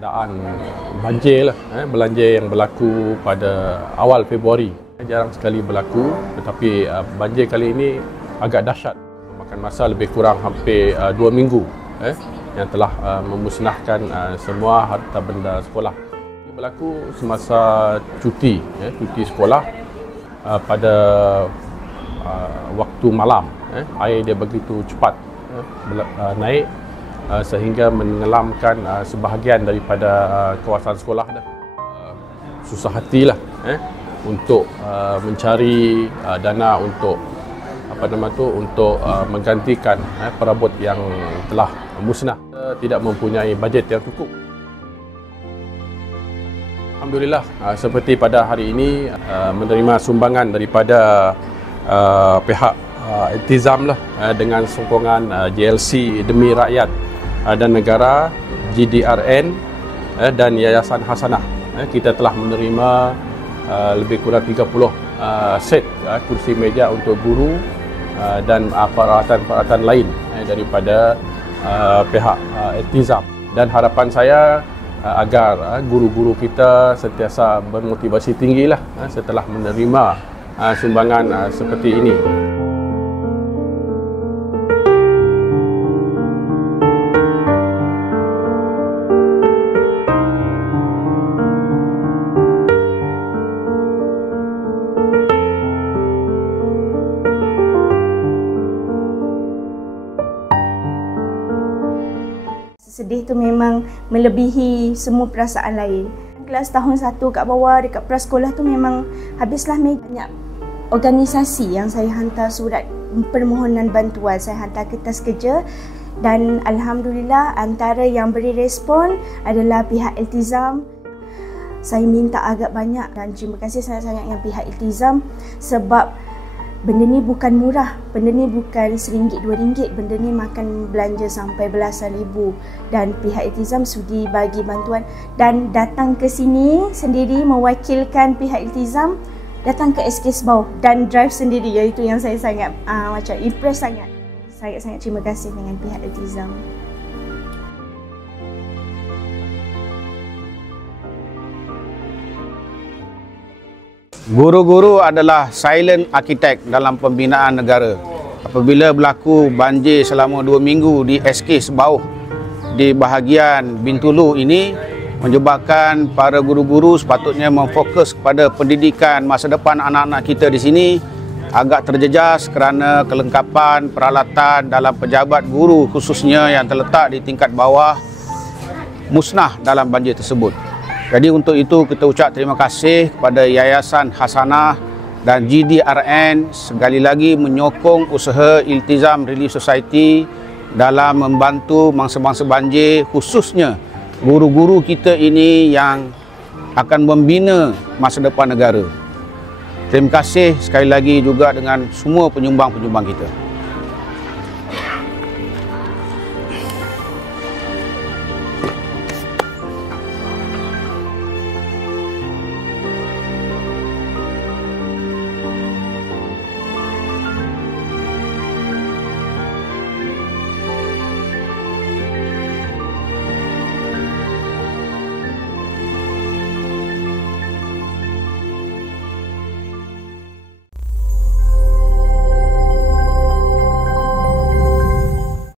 keadaan banjir lah, banjir yang berlaku pada awal Februari. Jarang sekali berlaku, tetapi banjir kali ini agak dahsyat. Memakan masa lebih kurang hampir 2 minggu yang telah memusnahkan semua harta benda sekolah. Ini berlaku semasa cuti sekolah pada waktu malam. Air dia begitu cepat naik sehingga menenggelamkan sebahagian daripada kawasan sekolah dah. Susah hatilah untuk mencari dana untuk untuk menggantikan perabot yang telah musnah. Tidak mempunyai bajet yang cukup. Alhamdulillah, seperti pada hari ini menerima sumbangan daripada pihak Iltizam lah, dengan sokongan JLC Demi Rakyat dan Negara, GDRN dan Yayasan Hasanah. Kita telah menerima lebih kurang 30 set kursi meja untuk guru dan peralatan-peralatan lain daripada pihak Iltizam. Dan harapan saya agar guru-guru kita sentiasa bermotivasi tinggi lah setelah menerima sumbangan seperti ini. Sedih tu memang melebihi semua perasaan lain. Kelas tahun 1 kat bawah dekat prasekolah tu memang habislah banyak organisasi yang saya hantar surat permohonan bantuan, saya hantar kertas kerja, dan alhamdulillah antara yang beri respon adalah pihak Iltizam. Saya minta agak banyak dan terima kasih sangat-sangat dengan pihak Iltizam sebab benda ni bukan murah, benda ni bukan RM1, RM2, benda ni makan belanja sampai belasan ribu, dan pihak Iltizam sudi bagi bantuan dan datang ke sini sendiri mewakilkan pihak Iltizam, datang ke SK Sebauh dan drive sendiri, iaitu yang saya sangat macam impress sangat. Sangat-sangat terima kasih dengan pihak Iltizam. Guru-guru adalah silent architect dalam pembinaan negara. Apabila berlaku banjir selama 2 minggu di SK Sebauh di bahagian Bintulu ini, menyebabkan para guru-guru sepatutnya memfokus kepada pendidikan masa depan anak-anak kita di sini agak terjejas kerana kelengkapan peralatan dalam pejabat guru khususnya yang terletak di tingkat bawah musnah dalam banjir tersebut. Jadi untuk itu kita ucap terima kasih kepada Yayasan Hasanah dan GDRN sekali lagi menyokong usaha Iltizam Relief Society dalam membantu mangsa-mangsa banjir, khususnya guru-guru kita ini yang akan membina masa depan negara. Terima kasih sekali lagi juga dengan semua penyumbang-penyumbang kita.